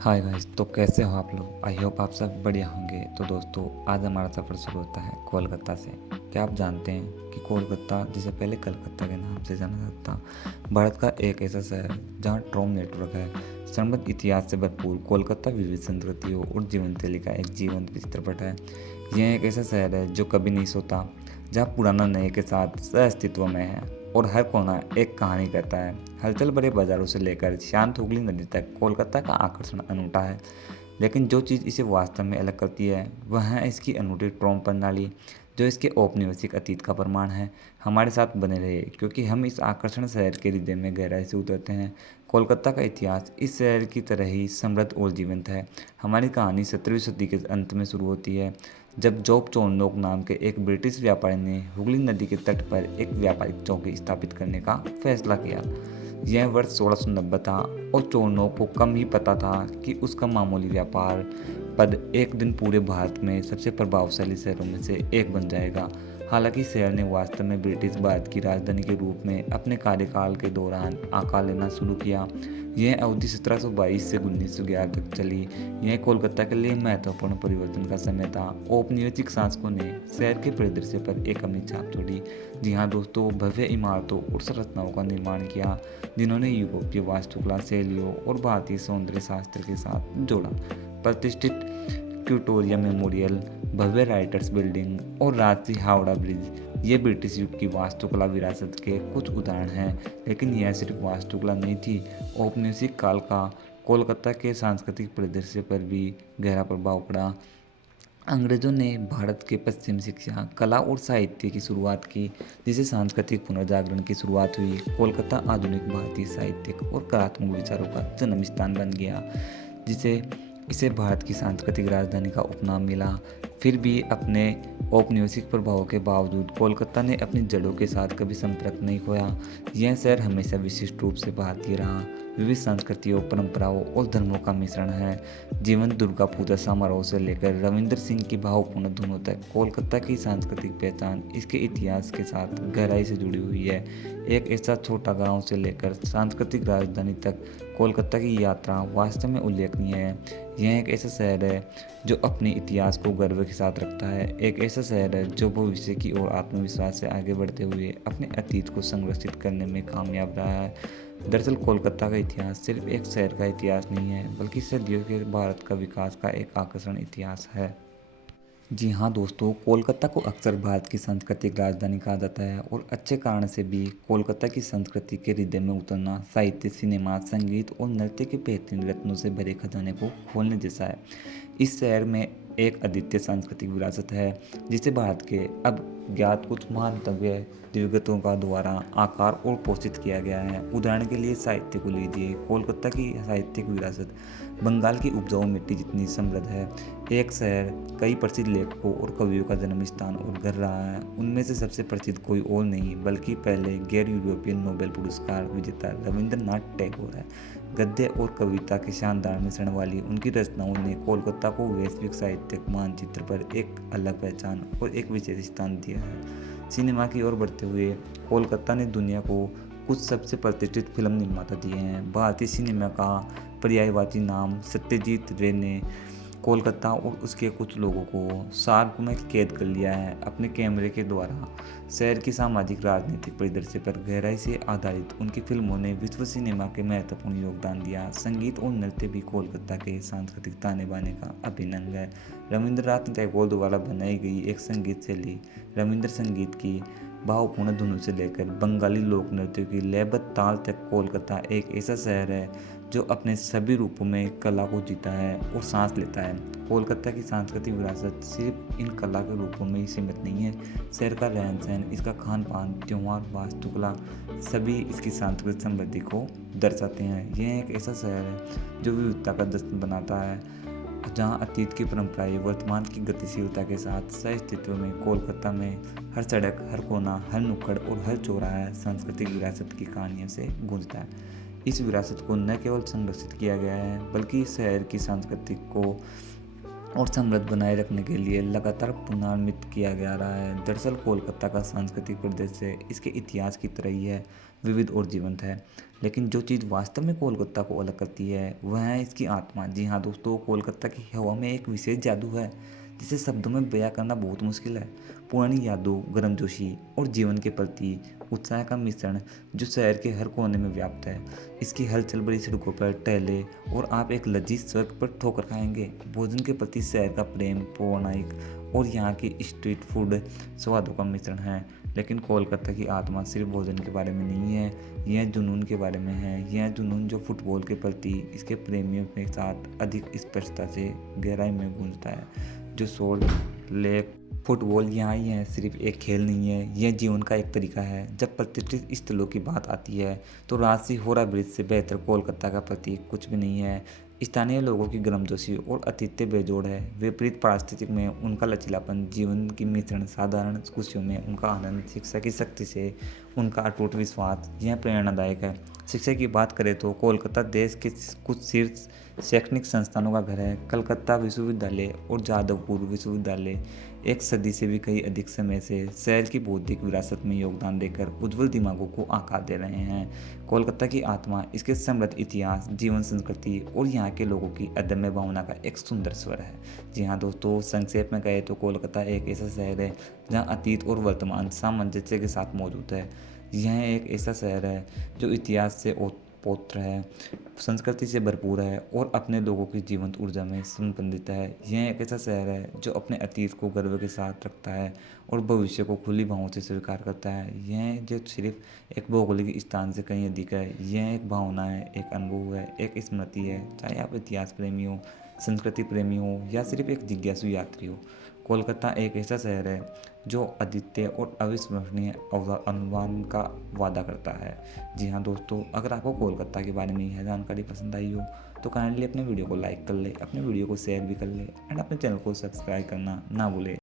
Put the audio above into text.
Hi guys, तो कैसे हो आप लोग। आई होप आप सब बढ़िया होंगे। तो दोस्तों, आज हमारा सफ़र शुरू होता है कोलकाता से। क्या आप जानते हैं कि कोलकाता, जिसे पहले कलकत्ता के नाम से जाना जाता था, भारत का एक ऐसा शहर है जहां ट्रोम नेटवर्क है। समृद्ध इतिहास से भरपूर कोलकाता विविध संस्कृतियों और जीवन शैली का एक जीवंत चित्रपट है। यह एक ऐसा शहर है जो कभी नहीं सोता, जहाँ पुराना नए के साथ सह अस्तित्व में है और हर कोना एक कहानी कहता है। हलचल भरे बाजारों से लेकर शांत हुगली नदी तक कोलकाता का आकर्षण अनूठा है। लेकिन जो चीज़ इसे वास्तव में अलग करती है वह है इसकी अनूठी ट्रोम प्रणाली, जो इसके औपनिवेशिक अतीत का प्रमाण है। हमारे साथ बने रहे, क्योंकि हम इस आकर्षण शहर के हृदय में गहराई से उतरते हैं। कोलकाता का इतिहास इस शहर की तरह ही समृद्ध और जीवंत है। हमारी कहानी 17वीं सदी के अंत में शुरू होती है, जब जॉब चोनोक नाम के एक ब्रिटिश व्यापारी ने हुगली नदी के तट पर एक व्यापारिक चौकी स्थापित करने का फैसला किया। यह वर्ष 1690 था और चोनोक को कम ही पता था कि उसका मामूली व्यापार पद एक दिन पूरे भारत में सबसे प्रभावशाली शहरों में से एक बन जाएगा। हालांकि शहर ने वास्तव में ब्रिटिश भारत की राजधानी के रूप में अपने कार्यकाल के दौरान आकार लेना शुरू किया। यह अवधि 1722 से 1911 तक चली। यह कोलकाता के लिए महत्वपूर्ण परिवर्तन का समय था। औपनिवेशिक शासकों ने शहर के परिदृश्य पर एक अमिट छाप छोड़ी। जी हाँ दोस्तों, भव्य इमारतों और संरचनाओं का निर्माण किया, जिन्होंने यूरोपीय वास्तुकला शैलियों और भारतीय सौंदर्य शास्त्र के साथ जोड़ा। प्रतिष्ठित क्यूटोरिया मेमोरियल, भव्य राइटर्स बिल्डिंग और राजसी हावड़ा ब्रिज, ये ब्रिटिश युग की वास्तुकला विरासत के कुछ उदाहरण हैं। लेकिन यह सिर्फ वास्तुकला नहीं थी। औपनिवेशिक काल का कोलकाता के सांस्कृतिक परिदृश्य पर भी गहरा प्रभाव पड़ा। अंग्रेजों ने भारत के पश्चिम शिक्षा, कला और साहित्य की शुरुआत की, जिसे सांस्कृतिक पुनर्जागरण की शुरुआत हुई। कोलकाता आधुनिक भारतीय साहित्यिक और कलात्मक विचारों का जन्म स्थान बन गया, जिसे इसे भारत की सांस्कृतिक राजधानी का उपनाम मिला। फिर भी अपने औपनिवेशिक प्रभावों के बावजूद कोलकाता ने अपनी जड़ों के साथ कभी संपर्क नहीं खोया। यह शहर हमेशा विशिष्ट रूप से भारतीय रहा, विविध संस्कृतियों, परंपराओं और धर्मों का मिश्रण है। जीवंत दुर्गा पूजा समारोह से लेकर रविंद्र सिंह की भावपूर्ण धुनों तक कोलकाता की सांस्कृतिक पहचान इसके इतिहास के साथ गहराई से जुड़ी हुई है। एक ऐसा छोटा गांव से लेकर सांस्कृतिक राजधानी तक कोलकाता की यात्रा वास्तव में उल्लेखनीय है। यह एक ऐसा शहर है जो अपने इतिहास को गर्व के साथ रखता है। एक ऐसा शहर है जो भविष्य की ओर आत्मविश्वास से आगे बढ़ते हुए अपने अतीत को संरक्षित करने में कामयाब रहा है। दरअसल कोलकाता का इतिहास सिर्फ एक शहर का इतिहास नहीं है, बल्कि सदियों के भारत का विकास का एक आकर्षण इतिहास है। जी हाँ दोस्तों, कोलकाता को अक्सर भारत की सांस्कृतिक राजधानी कहा जाता है, और अच्छे कारण से भी। कोलकाता की संस्कृति के हृदय में उतरना साहित्य, सिनेमा, संगीत और नृत्य के बेहतरीन रत्नों से भरे खजाने को खोलने जैसा है। इस शहर में एक अद्वितीय सांस्कृतिक विरासत है, जिसे भारत के अब ज्ञात कुछ महानतव्य दिवगतों का द्वारा आकार और पोषित किया गया है। उदाहरण के लिए साहित्य को लीजिए। कोलकाता की साहित्यिक विरासत बंगाल की उपजाऊ मिट्टी जितनी समृद्ध है। एक शहर कई प्रसिद्ध लेखकों और कवियों का जन्म स्थान और घर रहा है। उनमें से सबसे प्रसिद्ध कोई और नहीं, बल्कि पहले गैर यूरोपियन नोबेल पुरस्कार विजेता रविंद्रनाथ टैगोर है। गद्य और कविता के शानदार मिश्रण वाली उनकी रचनाओं ने कोलकाता को वैश्विक साहित्यिक मानचित्र पर एक अलग पहचान और एक विशेष स्थान दिया है। सिनेमा की ओर बढ़ते हुए कोलकाता ने दुनिया को कुछ सबसे प्रतिष्ठित फिल्म निर्माता दिए हैं। भारतीय सिनेमा का पर्यायवाची नाम सत्यजीत रे ने कोलकाता और उसके कुछ लोगों को सार्क में कैद कर लिया है। अपने कैमरे के द्वारा शहर की सामाजिक राजनीतिक परिदृश्य पर गहराई से आधारित उनकी फिल्मों ने विश्व सिनेमा के महत्वपूर्ण योगदान दिया। संगीत और नृत्य भी कोलकाता के सांस्कृतिक ताने बाने का अभिन्न अंग है। रविंद्रनाथ टैगोर द्वारा बनाई गई एक संगीत शैली रविंद्र संगीत की भावपूर्ण धुनों से लेकर बंगाली लोक नृत्यों की लयबद्ध ताल तक, कोलकाता एक ऐसा शहर है जो अपने सभी रूपों में कला को जीता है और सांस लेता है। कोलकाता की सांस्कृतिक विरासत सिर्फ इन कला के रूपों में ही सीमित नहीं है। शहर का रहन सहन, इसका खान पान, त्योहार, वास्तुकला, सभी इसकी सांस्कृतिक समृद्धि को दर्शाते हैं। यह एक ऐसा शहर है जो विविधता का जश्न बनाता है, जहाँ अतीत की परंपराएं वर्तमान की गतिशीलता के साथ सह अस्तित्व में। कोलकाता में हर सड़क, हर कोना, हर नुक्कड़ और हर चौराहा सांस्कृतिक विरासत की कहानियों से गूंजता है। इस विरासत को न केवल संरक्षित किया गया है, बल्कि इस शहर की संस्कृति को और समृद्ध बनाए रखने के लिए लगातार पुनर्निर्मित किया जा रहा है। दरअसल कोलकाता का सांस्कृतिक परिदृश्य इसके इतिहास की तरह ही है, विविध और जीवंत है। लेकिन जो चीज़ वास्तव में कोलकाता को अलग करती है वह है इसकी आत्मा। जी हाँ दोस्तों, कोलकाता की हवा में एक विशेष जादू है जिसे शब्दों में बयां करना बहुत मुश्किल है। पुरानी यादों, गर्मजोशी और जीवन के प्रति उत्साह का मिश्रण जो शहर के हर कोने में व्याप्त है। इसकी हलचल भरी सड़कों पर टहले और आप एक लजीज स्वर्ग पर ठोकर खाएंगे। भोजन के प्रति शहर का प्रेम पौराणिक और यहाँ की स्ट्रीट फूड स्वादों का मिश्रण है। लेकिन कोलकाता की आत्मा सिर्फ भोजन के बारे में नहीं है, यह जुनून के बारे में है। यह जुनून जो फुटबॉल के प्रति इसके प्रेमियों के साथ अधिक स्पष्टता से गहराई में गूंजता है। जो सोल लेक फुटबॉल यहाँ ही है, सिर्फ एक खेल नहीं है, यह जीवन का एक तरीका है। जब प्रतिष्ठित स्थलों की बात आती है तो राजसी होरा ब्रिज से बेहतर कोलकाता का प्रतीक कुछ भी नहीं है। स्थानीय लोगों की गर्मजोशी और आतिथ्य बेजोड़ है। विपरीत पारिस्थितिक में उनका लचीलापन, जीवन की मिश्रण साधारण खुशियों में उनका आनंद, शिक्षा की शक्ति से उनका अटूट विश्वास, यह प्रेरणादायक है। शिक्षा की बात करें तो कोलकाता देश के कुछ शीर्ष शैक्षणिक संस्थानों का घर है। कलकत्ता विश्वविद्यालय और जादवपुर विश्वविद्यालय एक सदी से भी कहीं अधिक समय से शहर की बौद्धिक विरासत में योगदान देकर उज्ज्वल दिमागों को आकार दे रहे हैं। कोलकाता की आत्मा इसके समृद्ध इतिहास, जीवन संस्कृति और यहाँ के लोगों की अदम्य भावना का एक सुंदर स्वर है। जी हाँ दोस्तों, संक्षेप में कहें तो कोलकाता एक ऐसा शहर है जहाँ अतीत और वर्तमान सामंजस्य के साथ मौजूद है। यह एक ऐसा शहर है जो इतिहास से ओतप्रोत है, संस्कृति से भरपूर है और अपने लोगों की जीवंत ऊर्जा में संबंधित है। यह एक ऐसा शहर है जो अपने अतीत को गर्व के साथ रखता है और भविष्य को खुली बाहों से स्वीकार करता है। यह जो सिर्फ एक भौगोलिक स्थान से कहीं अधिक है, यह एक भावना है, एक अनुभव है, एक स्मृति है। चाहे आप इतिहास प्रेमी हो, संस्कृति प्रेमी हो या सिर्फ एक जिज्ञासु यात्री हो, कोलकाता एक ऐसा शहर है जो अद्वितीय और अविस्मरणीय अनुमान का वादा करता है। जी हाँ दोस्तों, अगर आपको कोलकाता के बारे में यह जानकारी पसंद आई हो तो काइंडली अपने वीडियो को लाइक कर ले, अपने वीडियो को शेयर भी कर ले एंड अपने चैनल को सब्सक्राइब करना ना भूले।